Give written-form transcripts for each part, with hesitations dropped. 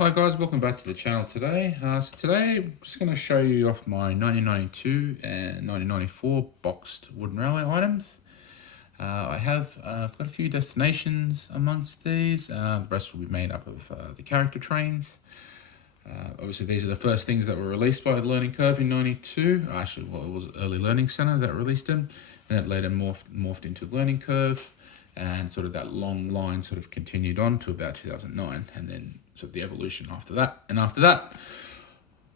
Hi guys, welcome back to the channel today. So today I'm just going to show you off my 1992 and 1994 boxed wooden railway items. I've got a few destinations amongst these. The rest will be made up of the character trains. Obviously these are the first things that were released by Learning Curve in 92. Actually, well, it was Early Learning Center that released them, and it later morphed into Learning Curve, and sort of that long line sort of continued on to about 2009, and then sort of the evolution after that. And after that,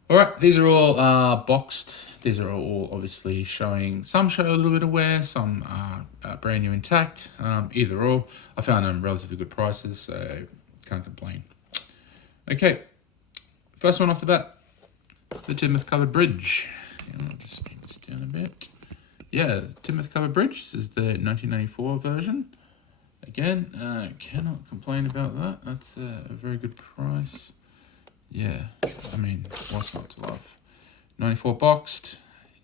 all right, these are all boxed. These are all obviously showing, some show a little bit of wear, some are brand new intact. Either or, I found them relatively good prices, so can't complain. Okay, first one off the bat, the Timoth Covered Bridge. I'll just slow this down a bit. Yeah, Timoth Covered Bridge. This is the 1994 version. Again, cannot complain about that. That's a very good price. Yeah, I mean, what's not to love? 94 boxed.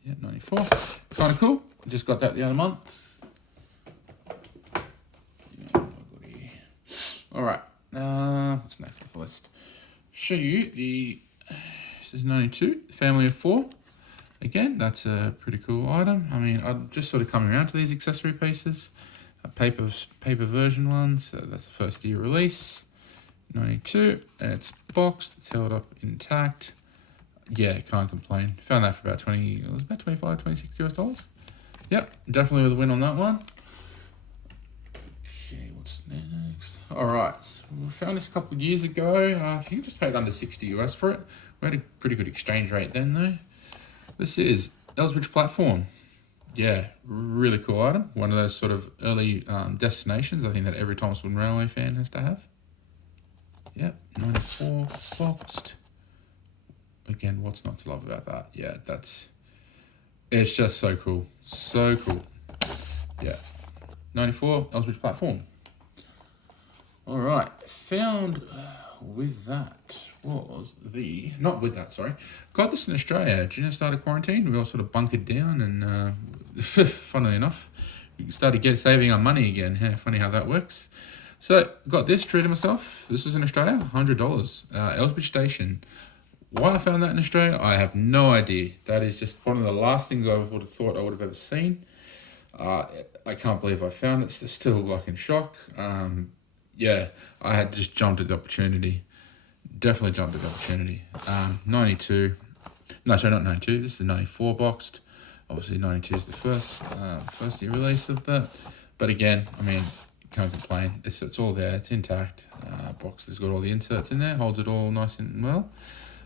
Yeah, 94. Kind of cool. Just got that the other month. All right. What's next off the list? Show you the. This is 92. Family of 4. Again, that's a pretty cool item. I mean, I'm just sort of coming around to these accessory pieces. Paper version ones. So that's the first year release. 92. And it's boxed. It's held up intact. Yeah, can't complain. Found that for about 20. It was about 25, 26 US dollars. Yep, definitely with a win on that one. Okay, what's next? All right, so we found this a couple of years ago. I think we just paid under 60 US for it. We had a pretty good exchange rate then, though. This is Elmsworth Platform. Yeah, really cool item. One of those sort of early destinations I think that every Thomas Wooden Railway fan has to have. Yep, 94 boxed. Again, what's not to love about that? Yeah, it's just so cool. So cool. Yeah, 94 Elmsworth Platform. All right, found with that was the, not with that, sorry. Got this in Australia during the start of quarantine. We all sort of bunkered down and funnily enough, we started saving our money again. Yeah, funny how that works. So got this, treated myself. This was in Australia, $100. Elsbridge Station. Why I found that in Australia, I have no idea. That is just one of the last things I would have thought I would have ever seen. I can't believe I found it. It's still like in shock. Yeah, I had just jumped at the opportunity. Definitely jumped at the opportunity. 92. No, sorry, not 92. This is the 94 boxed. Obviously, 92 is the first year release of that. But again, I mean, can't complain. It's all there. It's intact. Box has got all the inserts in there. Holds it all nice and well.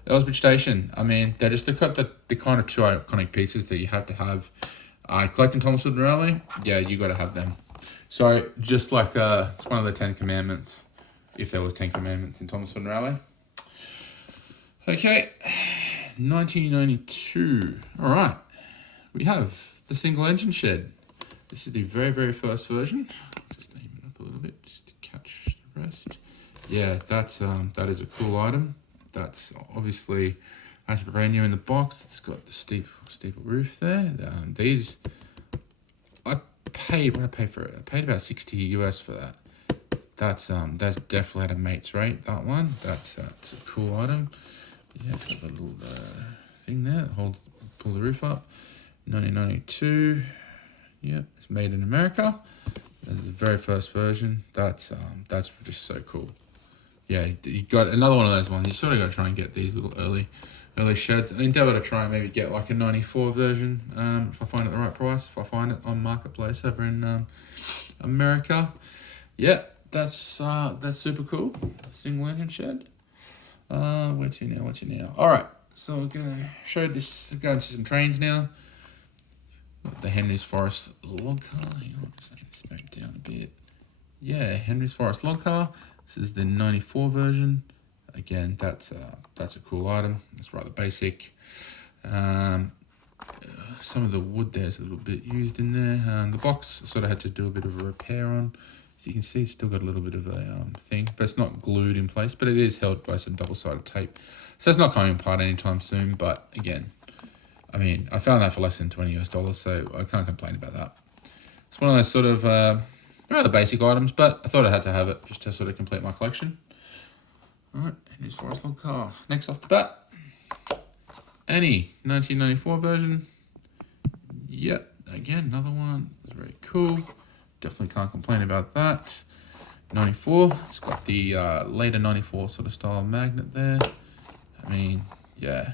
Elsbridge Station. I mean, they've got the kind of two iconic pieces that you have to have. Collecting Thomas Wooden Railway. Yeah, you got to have them. So just like it's one of the 10 commandments, if there was 10 commandments in Thomas Wooden Railway. Okay, 1992. All right, we have the single engine shed. This is the very, very first version. Just aim it up a little bit just to catch the rest. Yeah, that is a cool item. That's obviously brand new in the box. It's got the steep roof there. These, what did I pay for it? I paid about 60 US for that. That's definitely at a mate's rate. That one. That's a cool item. Yeah, it's got a little thing there that pull the roof up. 1992. Yep, it's made in America. That's the very first version. That's just so cool. Yeah, you got another one of those ones. You sort of got to try and get these little early sheds. I endeavour to try and maybe get like a 94 version if I find it the right price. If I find it on Marketplace over in America. Yeah, that's super cool. Single engine shed. What's here now? All right, so we're gonna show this. Go into some trains now. Got the Henry's Forest log car. Hang on, just this back down a bit. Yeah, Henry's Forest log car. This is the 94 version. Again, that's a cool item. It's rather basic. Some of the wood there is a little bit used in there. The box sort of had to do a bit of a repair on. As you can see, it's still got a little bit of a thing, but it's not glued in place, but it is held by some double-sided tape. So it's not coming apart anytime soon, but again, I mean, I found that for less than 20 US dollars, so I can't complain about that. It's one of those sort of rather basic items, but I thought I had to have it just to sort of complete my collection. Alright, here's Forest Little car. Next off the bat, Annie, 1994 version. Yep, again, another one. It's very cool. Definitely can't complain about that. 94, it's got the later 94 sort of style magnet there. I mean, yeah.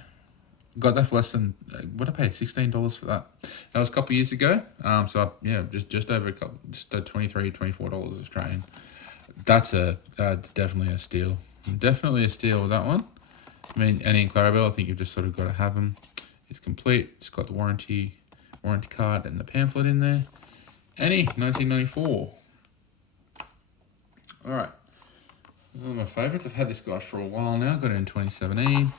Got that for less than, what did I pay? $16 for that. That was a couple of years ago. So yeah, just over a couple, just $23, $24 Australian. That's definitely a steal. Definitely a steal with that one. I mean, Annie and Clarabelle, I think you've just sort of got to have them. It's complete. It's got the warranty card and the pamphlet in there. Annie, 1994. All right. One of my favourites. I've had this guy for a while now. Got it in 2017.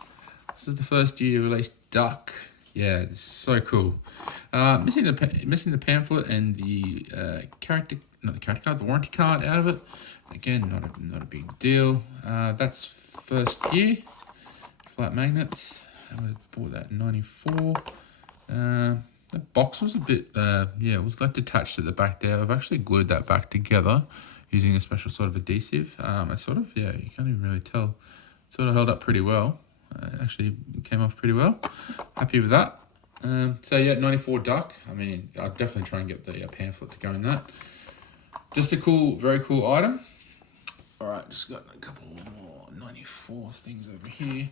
This is the first year released Duck. Yeah, it's so cool. Missing the pamphlet and the not the character card, the warranty card out of it. Again, not a big deal. That's first year. Flat magnets. I bought that in 94. The box was a bit, it was left attached at the back there. I've actually glued that back together using a special sort of adhesive. You can't even really tell. It sort of held up pretty well. Actually came off pretty well. Happy with that. So yeah, 94 Duck. I mean, I'll definitely try and get the pamphlet to go in that. Just a cool, very cool item. All right, just got a couple more 94 things over here.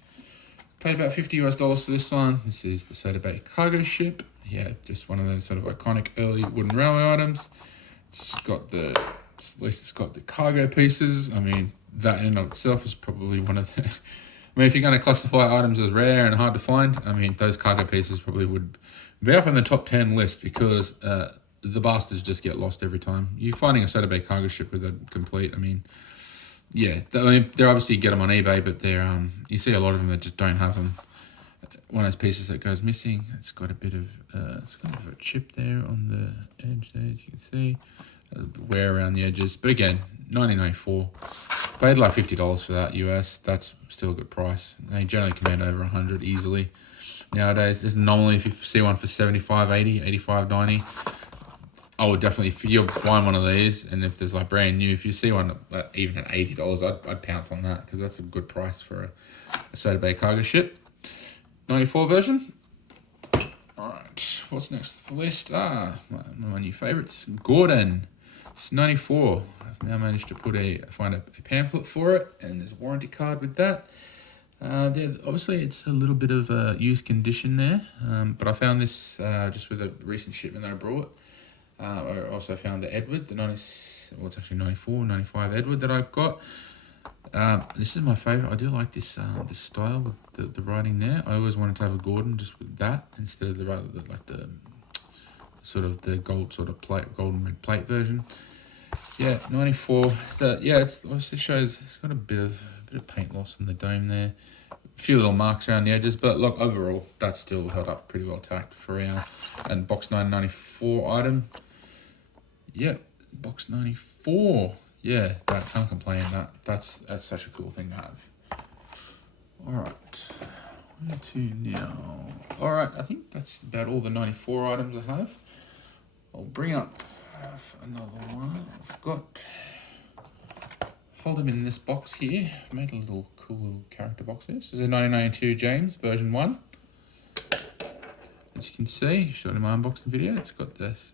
Paid about $50 for this one. This is the Soda Bay cargo ship. Yeah, just one of those sort of iconic early wooden railway items. At least it's got the cargo pieces. I mean, that in and of itself is probably one of the... I mean, if you're going to classify items as rare and hard to find, I mean, those cargo pieces probably would be up in the top 10 list because the bastards just get lost every time. You're finding a Soda Bay cargo ship with a complete, I mean, yeah, they obviously get them on eBay, but they're you see a lot of them that just don't have them. One of those pieces that goes missing. It's got a bit of a chip there on the edge there, as you can see. Wear around the edges, but again, 1994. Paid like $50 for that US. That's still a good price. They generally command over 100 easily. Nowadays, there's normally if you see one for 75, 80, 85, 90. I would definitely, if you're buying one of these, and if there's like brand new, if you see one even at $80, I'd pounce on that because that's a good price for a Soda Bay cargo ship. 94 version. All right, what's next on the list? One of my new favorites, Gordon. It's 94. I've now managed to find a pamphlet for it, and there's a warranty card with that. Obviously, it's a little bit of a used condition there, but I found this just with a recent shipment that I brought. I also found the Edward, it's actually 94, 95 Edward that I've got. This is my favourite. I do like this style with the writing there. I always wanted to have a Gordon just with that instead of the sort of the gold sort of plate, golden red plate version. Yeah, 94. It obviously shows it's got a bit of paint loss in the dome there. A few little marks around the edges, but look, overall, that's still held up pretty well tacked for our and box 994 item. Yep, box 94. Yeah, can't complain. That's such a cool thing to have. All right, where to now? All right, I think that's about all the 94 items I have. I'll bring up another one. I've got, hold them in this box here. I made a little cool little character box here. This is a 1992 James version 1. As you can see, showed in my unboxing video, it's got this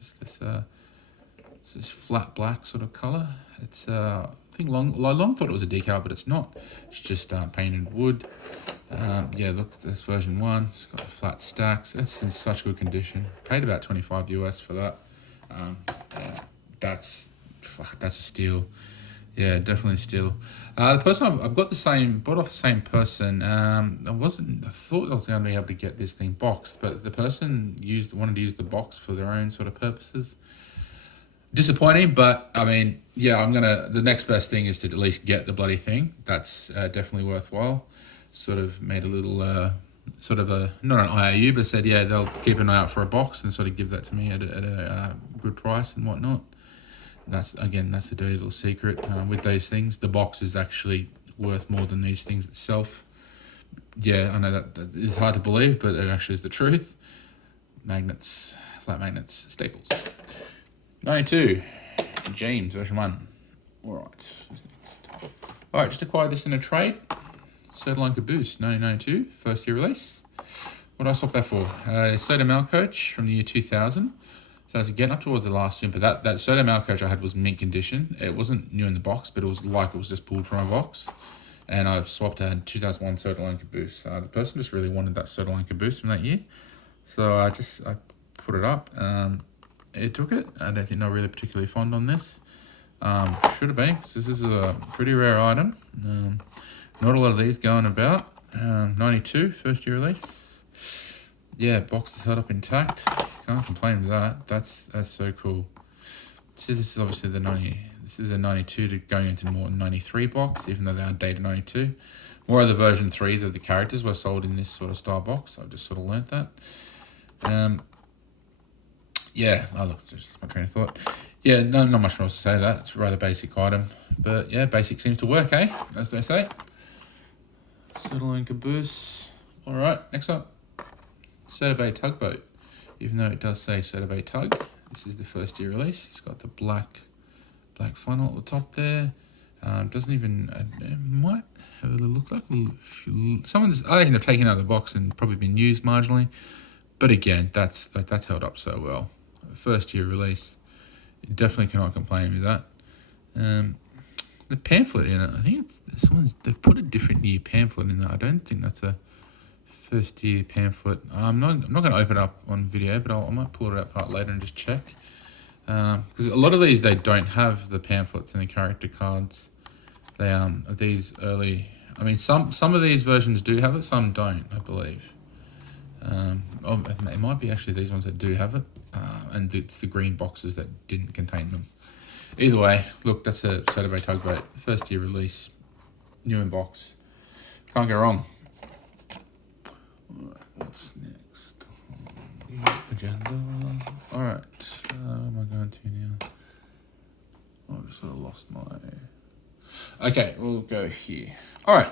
flat black sort of color. It's I think long thought it was a decal, but it's not. It's just painted wood. Look, this version 1. It's got the flat stacks. It's in such good condition. Paid about 25 US for that. That's a steal. Yeah, definitely a steal. The person I've got bought off the same person. I thought I was going to be able to get this thing boxed, but the person wanted to use the box for their own sort of purposes. Disappointing, but I mean, yeah, the next best thing is to at least get the bloody thing. That's definitely worthwhile. Sort of made a little, not an IOU, but said, yeah, they'll keep an eye out for a box and sort of give that to me at a good price and whatnot. That's the dirty little secret with those things. The box is actually worth more than these things itself. Yeah, I know that is hard to believe, but it actually is the truth. Magnets, flat magnets, staples. 92, James version 1. All right, just acquired this in a trade. Soda Caboose, 1992, first year release. What did I swap that for? Soda Mail Coach from the year 2000. So as getting up towards the last year, but that Soda Mail Coach I had was mint condition. It wasn't new in the box, but it was like it was just pulled from a box. And I swapped a 2001 Soda Caboose. The person just really wanted that Soda Caboose from that year. So I put it up. It took it. I don't think they're really particularly fond on this. Should have been, because this is a pretty rare item. Not a lot of these going about. 92, first year release. Yeah, box is held up intact. Can't complain with that. That's so cool. This is obviously the 90. This is a 92 to going into more 93 box, even though they are dated 92. More of the version 3s of the characters were sold in this sort of style box. I've just sort of learnt that. Yeah, look, just my train of thought. Yeah, not much more to say that. It's a rather basic item. But yeah, basic seems to work, eh? As they say. Soda Caboose. Alright, next up. Soda Bay Tugboat. Even though it does say Soda Bay Tug, this is the first year release. It's got the black funnel at the top there. Doesn't even, it might have a look like someone's, I think they've taken it out of the box and probably been used marginally. But again, that's held up so well. First year release. You definitely cannot complain with that. The pamphlet in it, I think they've put a different year pamphlet in there. I don't think that's a first year pamphlet. I'm not going to open it up on video, but I might pull it apart later and just check. Because a lot of these, they don't have the pamphlets and the character cards. They these early. I mean, some of these versions do have it, some don't, I believe. It might be actually these ones that do have it, and it's the green boxes that didn't contain them. Either way, look, that's a Soda Bay Tugboat, first year release, new in box. Can't go wrong. Alright, what's next? Agenda. Alright, where am I going to now? Oh, I've sort of lost my... Okay, we'll go here. Alright.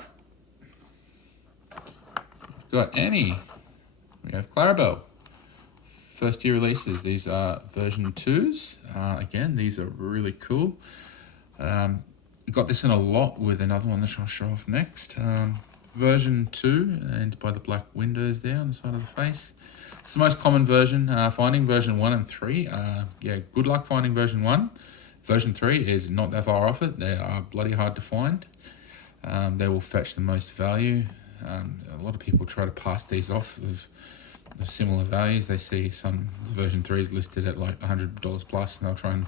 We've got Annie. We have Clarabelle. First year releases. These are version 2s. Again, these are really cool. Got this in a lot with another one that I'll show off next. Version 2, and by the black windows there on the side of the face. It's the most common version. Finding version 1 and 3. Yeah, good luck finding version 1. Version 3 is not that far off it. They are bloody hard to find. They will fetch the most value. A lot of people try to pass these off of similar values. They see some version 3s listed at like $100 plus, and they'll try and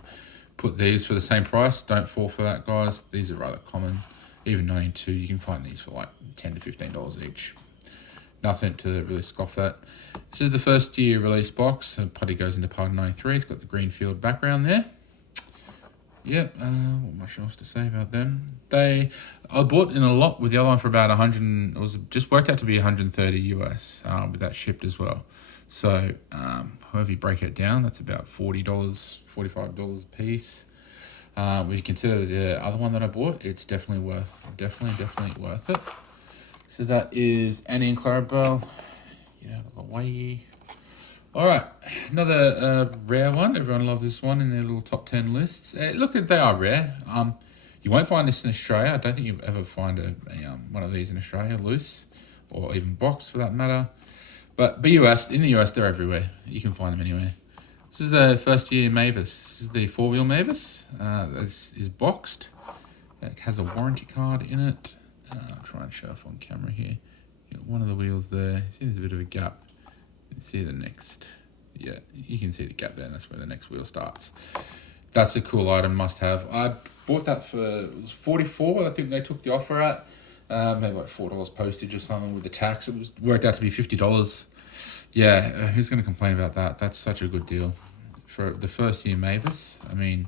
put these for the same price. Don't fall for that, guys. These are rather common. Even 92, you can find these for like $10 to $15 each. Nothing to really scoff at. This is the first year release box. Putty goes into part 93. It's got the green field background there. Yep, what much else to say about them? I bought in a lot with the other one for about 100, it was just worked out to be 130 US, with that shipped as well. So, however you break it down, that's about $40, $45 a piece. When you consider the other one that I bought, it's definitely worth it. So that is Annie and Clarabelle. Get out of the way. Alright, another rare one. Everyone loves this one in their little top 10 lists. Look, they are rare. You won't find this in Australia. I don't think you'll ever find one of these in Australia, loose, or even boxed for that matter. But in the US, they're everywhere. You can find them anywhere. This is the first year Mavis. This is the Wheel Mavis. This is boxed. It has a warranty card in it. I'll try and show off on camera here. Got one of the wheels there. See, there's a bit of a gap. You can see the next. Yeah, you can see the gap there. That's where the next wheel starts. That's a cool item, must have. I bought that for, it was $44. I think they took the offer at. Maybe like $4 postage or something with the tax. It was worked out to be $50. Yeah, who's going to complain about that? That's such a good deal for the first year Mavis. I mean,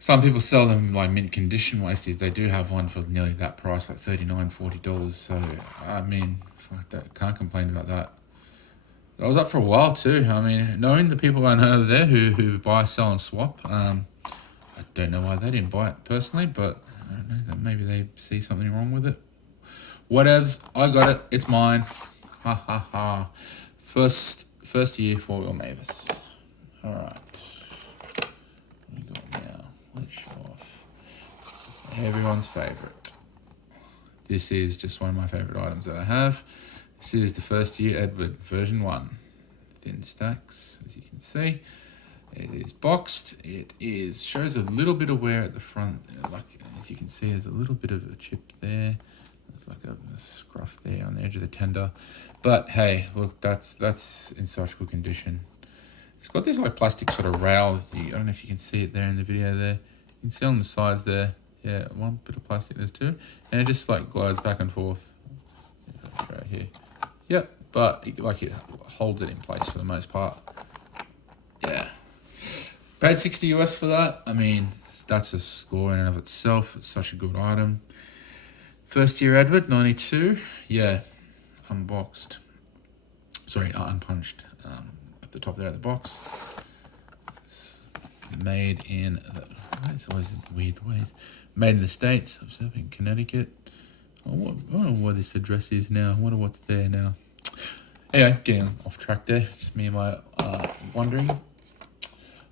some people sell them like mint condition wasted. They do have one for nearly that price, like $39, $40. So, I mean, fuck that. Can't complain about that. I was up for a while too. I mean, knowing the people I know there who buy, sell, and swap, I don't know why they didn't buy it personally, but I don't know, maybe they see something wrong with it. Whatevs, I got it. It's mine. Ha ha ha. First year for Wheel Mavis. Alright. What we got now? Let's show off everyone's favourite. This is just one of my favorite items that I have. This is the first year Edward version 1. Thin stacks, as you can see. It is boxed. It shows a little bit of wear at the front. Like, as you can see, there's a little bit of a chip there. There's like a scruff there on the edge of the tender. But hey, look, that's in such good condition. It's got this like plastic sort of rail. I don't know if you can see it there in the video there. You can see on the sides there. Yeah, one bit of plastic, there's two. And it just like glides back and forth. Right here. Yep, but it holds it in place for the most part. Yeah. Paid 60 US for that. I mean, that's a score in and of itself. It's such a good item. First year Edward, 92. Yeah, unboxed. Sorry, unpunched. At the top there at the box. Made in, it's always in weird ways. Made in the States, observing Connecticut. I don't know what this address is now. I wonder what's there now. Anyway, getting off track there. Just me and my wondering.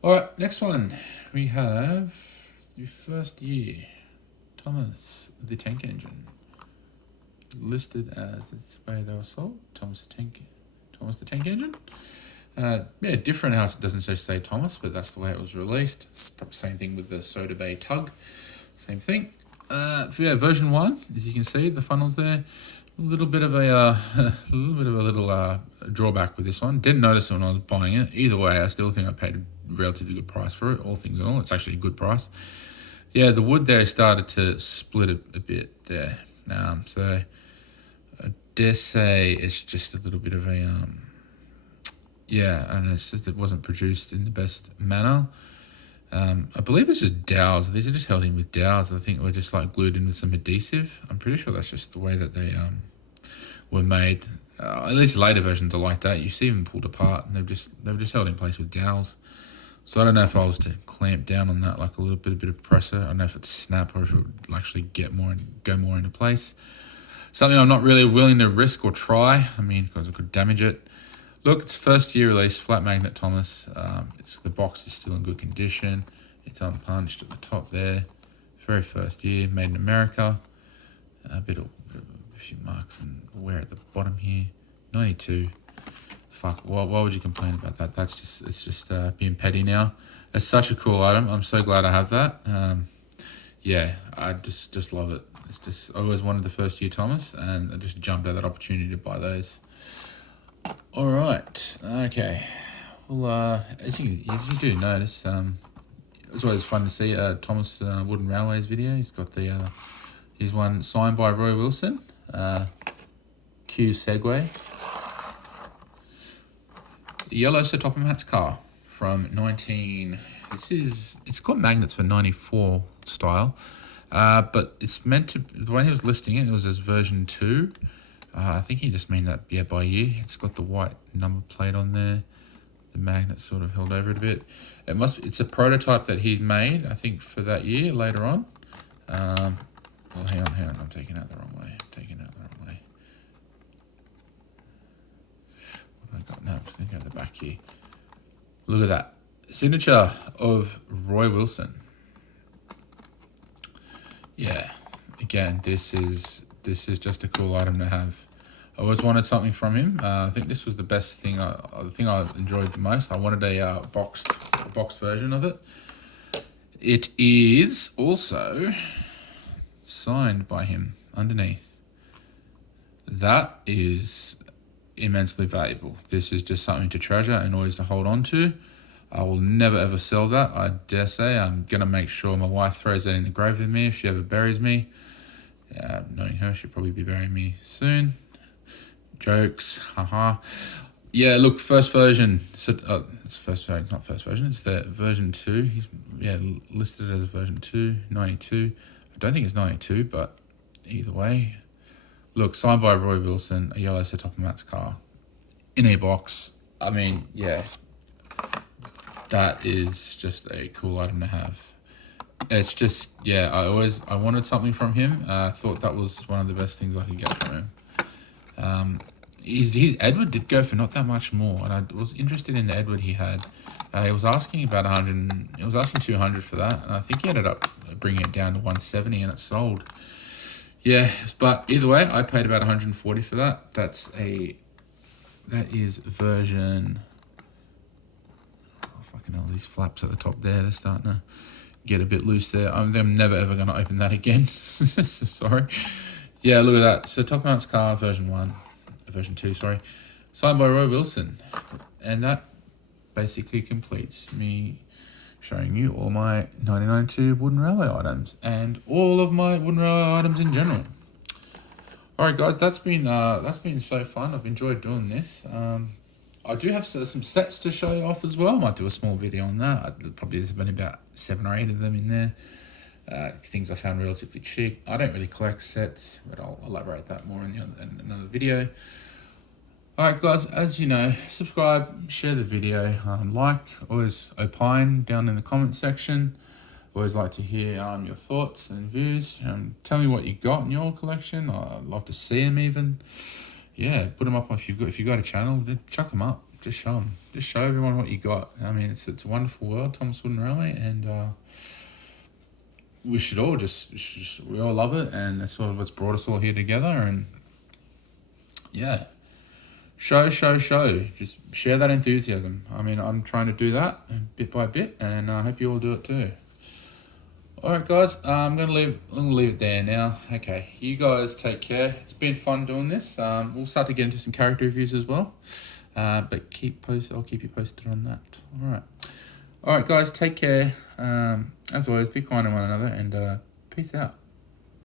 Alright, next one. We have the first year Thomas the Tank Engine. Listed as the way they were sold. Thomas the Tank Engine. Yeah, different house. It doesn't just say Thomas, but that's the way it was released. Same thing with the Soda Bay Tug. Same thing. Yeah, version 1, as you can see, the funnel's there. A little bit of a drawback with this one. Didn't notice it when I was buying it. Either way, I still think I paid a relatively good price for it. All things in all, it's actually a good price. Yeah, the wood there started to split a bit there. So I dare say it's just a little bit of a yeah, and it's just it wasn't produced in the best manner. I believe it's just dowels. These are just held in with dowels. I think they were just like glued in with some adhesive. I'm pretty sure that's just the way that they were made. At least later versions are like that. You see them pulled apart, and they've just held in place with dowels. So I don't know if I was to clamp down on that like a bit of pressure. I don't know if it'd snap or if it would actually go more into place. Something I'm not really willing to risk or try. I mean, because it could damage it. Look, it's first year release, flat magnet Thomas. The box is still in good condition. It's unpunched at the top there. Very first year, made in America. A few marks and wear at the bottom here. 92. Fuck, why would you complain about that? It's just being petty now. It's such a cool item. I'm so glad I have that. Yeah, I just love it. I always wanted the first year Thomas, and I just jumped at that opportunity to buy those. All right, okay. Well, as you do notice, it's always fun to see Thomas Wooden Railways video. He's got his one signed by Roy Wilson. Q Segway. The yellow Sir Topham Hatt's car from it's got magnets for 94 style, but it's meant to, the way he was listing it was as version 2. I think he just mean that, yeah, by year. It's got the white number plate on there. The magnet sort of held over it a bit. It's a prototype that he made, I think, for that year later on. Well, hang on, I'm taking out the wrong way. What have I got now? I'm just going to go to the back here. Look at that. Signature of Roy Wilson. Yeah, again, this is just a cool item to have. I always wanted something from him. I think this was the best thing. The thing I enjoyed the most. I wanted a boxed version of it. It is also signed by him underneath. That is immensely valuable. This is just something to treasure and always to hold on to. I will never ever sell that. I dare say I'm gonna make sure my wife throws that in the grave with me if she ever buries me. Knowing her, she'll probably be burying me soon. Jokes, haha. Yeah, look, first version. So, it's not first version. It's the version 2. He's listed as version 2, 92. I don't think it's 92, but either way. Look, signed by Roy Wilson, a yellow Sir Topham Hatt's car, in a box. I mean, yeah, that is just a cool item to have. It's just, yeah, I wanted something from him. I thought that was one of the best things I could get from him. His Edward did go for not that much more, and I was interested in the Edward he had. He was asking about 100. He was asking 200 for that, and I think he ended up bringing it down to 170, and it sold. Yeah, but either way, I paid about 140 for that. That is version. Oh, fucking hell, these flaps at the top there, they're starting to get a bit loose there. I'm never ever going to open that again. Sorry. Yeah, look at that. So Top Mount's car, version 2, sorry. Signed by Roy Wilson. And that basically completes me showing you all my 1992 wooden railway items and all of my wooden railway items in general. Alright guys, that's been so fun. I've enjoyed doing this. I do have some sets to show you off as well. I might do a small video on that. Probably there's been about 7 or 8 of them in there. Things I found relatively cheap. I don't really collect sets, but I'll elaborate that more in another video. Alright guys, as you know, subscribe, share the video, always opine down in the comment section. Always like to hear your thoughts and views. Tell me what you got in your collection. I'd love to see them even. Yeah, put them up if you got a channel. Just chuck them up. Just show them. Just show everyone what you got. I mean, it's a wonderful world, Thomas Wooden Railway, and we should all we all love it, and that's sort of what's brought us all here together. And yeah, show. Just share that enthusiasm. I mean, I'm trying to do that bit by bit, and I hope you all do it too. Alright guys, I'm gonna leave it there now. Okay, you guys take care. It's been fun doing this. We'll start to get into some character reviews as well. But I'll keep you posted on that. Alright guys, take care. As always, be kind to one another, and peace out.